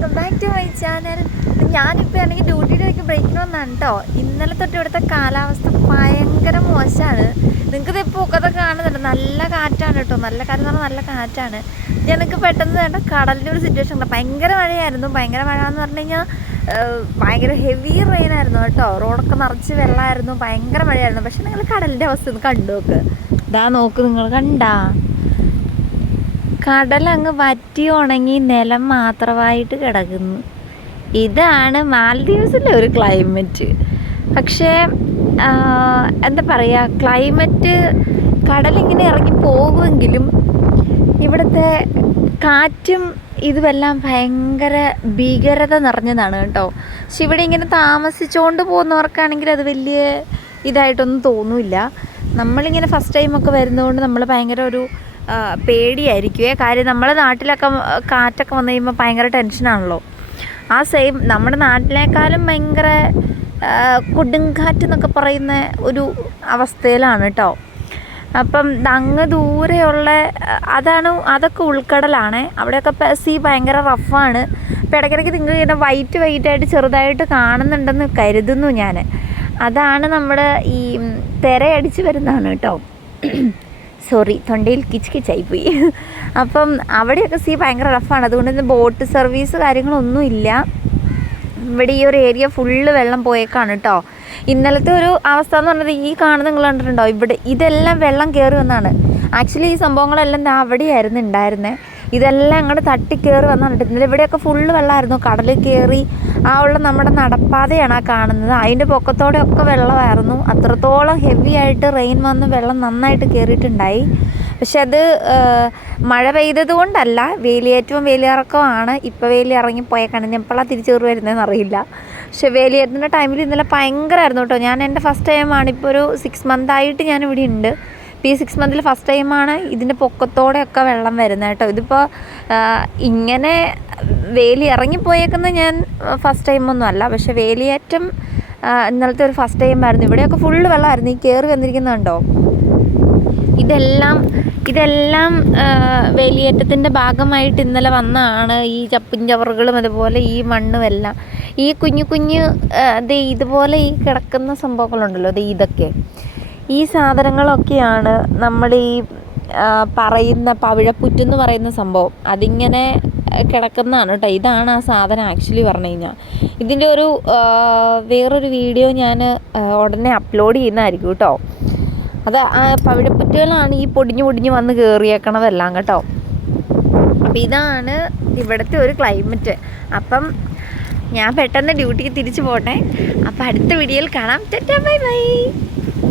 Welcome back to my channel ഞാനിപ്പോൾ ആണെങ്കിൽ ഡ്യൂട്ടിയുടെ ഒക്കെ ബ്രേക്കിന് വന്നാണ് കേട്ടോ ഇന്നലെ തൊട്ട് ഇവിടുത്തെ കാലാവസ്ഥ ഭയങ്കര മോശമാണ് നിങ്ങൾക്ക് ഇപ്പോൾ ഒക്കെ കാണുന്നുണ്ട്. നല്ല കാറ്റാണ് കേട്ടോ നല്ല കാറ്റ് എന്ന് പറഞ്ഞാൽ നല്ല കാറ്റാണ്. ഞങ്ങൾക്ക് പെട്ടെന്ന് വേണ്ട കടലിന്റെ ഒരു സിറ്റുവേഷൻ ഉണ്ട്. ഭയങ്കര മഴയായിരുന്നു. ഭയങ്കര മഴ എന്ന് പറഞ്ഞു ഭയങ്കര ഹെവി റെയിൻ ആയിരുന്നു കേട്ടോ റോഡൊക്കെ നിറച്ച് വെള്ളമായിരുന്നു ഭയങ്കര മഴയായിരുന്നു. പക്ഷെ നിങ്ങൾ കടലിന്റെ അവസ്ഥ ഒന്ന് കണ്ടു നോക്ക്. ഇതാ നോക്ക് നിങ്ങൾ കണ്ടാ. കടലങ്ങ് വറ്റി ഉണങ്ങി നിലം മാത്രമായിട്ട് കിടക്കുന്നു. ഇതാണ് മാലദ്വീപ്സിലെ ഒരു ക്ലൈമറ്റ്. പക്ഷേ എന്താ പറയുക ക്ലൈമറ്റ് കടലിങ്ങനെ ഇറങ്ങി പോകുമെങ്കിലും ഇവിടുത്തെ കാറ്റും ഇതുമെല്ലാം ഭയങ്കര ഭീകരത നിറഞ്ഞതാണ് കേട്ടോ. പക്ഷെ ഇവിടെ ഇങ്ങനെ താമസിച്ചുകൊണ്ട് പോകുന്നവർക്കാണെങ്കിൽ അത് വലിയ ഇതായിട്ടൊന്നും തോന്നില്ല. നമ്മളിങ്ങനെ ഫസ്റ്റ് ടൈമൊക്കെ വരുന്നതുകൊണ്ട് നമ്മൾ ഭയങ്കര ഒരു പേടിയായിരിക്കുമേ കാര്യം നമ്മുടെ നാട്ടിലൊക്കെ കാറ്റൊക്കെ വന്നു കഴിയുമ്പോൾ ഭയങ്കര ടെൻഷനാണല്ലോ ആ സെയിം നമ്മുടെ നാട്ടിലേക്കാളും ഭയങ്കര കൊടുങ്കാറ്റ് എന്നൊക്കെ പറയുന്ന ഒരു അവസ്ഥയിലാണ് കേട്ടോ അപ്പം അങ്ങ് ദൂരെയുള്ള അതാണ് അതൊക്കെ ഉൾക്കടലാണ്. അവിടെയൊക്കെ സീ ഭയങ്കര റഫാണ് അപ്പം ഇടയ്ക്കിടയ്ക്ക് നിങ്ങൾ ഇങ്ങനെ വൈറ്റ് വൈറ്റായിട്ട് ചെറുതായിട്ട് കാണുന്നുണ്ടെന്ന് കരുതുന്നു ഞാൻ അതാണ് നമ്മുടെ ഈ തിരയടിച്ച് വരുന്നതാണ് കേട്ടോ സോറി തൊണ്ടയിൽ കിച്ച് കിച്ചായി പോയി അപ്പം അവിടെയൊക്കെ സീ ഭയങ്കര റഫാണ്. അതുകൊണ്ട് തന്നെ ബോട്ട് സർവീസ് കാര്യങ്ങളൊന്നും ഇല്ല. ഇവിടെ ഈ ഒരു ഏരിയ ഫുള്ള് വെള്ളം പോയേക്കാണ് കേട്ടോ ഇന്നലത്തെ ഒരു അവസ്ഥ എന്ന് പറഞ്ഞത് ഈ കാണുന്ന നിങ്ങൾ കണ്ടിട്ടുണ്ടോ? ഇവിടെ ഇതെല്ലാം വെള്ളം കയറി വന്നാണ്. ആക്ച്വലി ഈ സംഭവങ്ങളെല്ലാം അവിടെയായിരുന്നു ഉണ്ടായിരുന്നത് ഇതെല്ലാം അങ്ങോട്ട് തട്ടി കയറി വന്നാണ് ഇന്നലെ ഇവിടെയൊക്കെ ഫുള്ള് വെള്ളമായിരുന്നു കടലിൽ കയറി ആ ഉള്ള നമ്മുടെ നടപ്പാതയാണ് ആ കാണുന്നത്. അതിന്റെ പൊക്കത്തോടെ ഒക്കെ വെള്ളമായിരുന്നു. അത്രത്തോളം ഹെവി ആയിട്ട് റെയിൻ വന്ന് വെള്ളം നന്നായിട്ട് കയറിയിട്ടുണ്ടായി പക്ഷെ അത് മഴ പെയ്തത് കൊണ്ടല്ല വേലിയേറ്റവും വേലിയിറക്കമാണ് ഇപ്പോൾ വേലി ഇറങ്ങി പോയേക്കാണ് ഞാൻ എപ്പോഴാണ് തിരിച്ചു കയറി വരുന്നതെന്ന് അറിയില്ല. പക്ഷെ വേലിയേറ്റത്തിന്റെ ടൈമിൽ ഇന്നലെ ഭയങ്കരമായിരുന്നു കേട്ടോ. ഞാൻ എന്റെ ഫസ്റ്റ് ടൈമാണ് ഇപ്പോൾ ഒരു സിക്സ് മന്ത് ആയിട്ട് ഞാൻ ഇവിടെ ഉണ്ട്. ഈ സിക്സ് മന്തിൽ ഫസ്റ്റ് ടൈമാണ് ഇതിന്റെ പൊക്കത്തോടെയൊക്കെ വെള്ളം വരുന്നത് കേട്ടോ. ഇതിപ്പോൾ ഇങ്ങനെ വേലി ഇറങ്ങിപ്പോയേക്കുന്നത് ഞാൻ ഫസ്റ്റ് ടൈമൊന്നും അല്ല. പക്ഷേ വേലിയേറ്റം ഇന്നലത്തെ ഒരു ഫസ്റ്റ് ടൈം ആയിരുന്നു. ഇവിടെയൊക്കെ ഫുള്ള് വെള്ളമായിരുന്നു. ഈ കയറി വന്നിരിക്കുന്നുണ്ടോ? ഇതെല്ലാം ഇതെല്ലാം വേലിയേറ്റത്തിന്റെ ഭാഗമായിട്ട് ഇന്നലെ വന്നതാണ്. ഈ ചപ്പും ചവറുകളും അതുപോലെ ഈ മണ്ണും എല്ലാം. ഈ കുഞ്ഞു കുഞ്ഞു ഇതേ ഇതുപോലെ ഈ കിടക്കുന്ന സംഭവങ്ങളുണ്ടല്ലോ. ദേ ഇതൊക്കെ. ഈ സാധനങ്ങളൊക്കെയാണ് നമ്മൾ ഈ പറയുന്ന പവിഴപ്പുറ്റെന്ന് പറയുന്ന സംഭവം. അതിങ്ങനെ കിടക്കുന്നതാണ് കേട്ടോ. ഇതാണ് ആ സാധനം ആക്ച്വലി പറഞ്ഞു കഴിഞ്ഞാൽ ഇതിന്റെ ഒരു വേറൊരു വീഡിയോ ഞാൻ ഉടനെ അപ്ലോഡ് ചെയ്യുന്നതായിരിക്കും കേട്ടോ. അത് ആ പവിഴപ്പുറ്റുകളാണ് ഈ പൊടിഞ്ഞു പൊടിഞ്ഞു വന്ന് കയറിയേക്കണതെല്ലാം കേട്ടോ. അപ്പം ഇതാണ് ഇവിടുത്തെ ഒരു ക്ലൈമറ്റ്. അപ്പം ഞാൻ പെട്ടെന്ന് ഡ്യൂട്ടിക്ക് തിരിച്ചു പോട്ടെ. അപ്പം അടുത്ത വീഡിയോയിൽ കാണാം. Bye bye.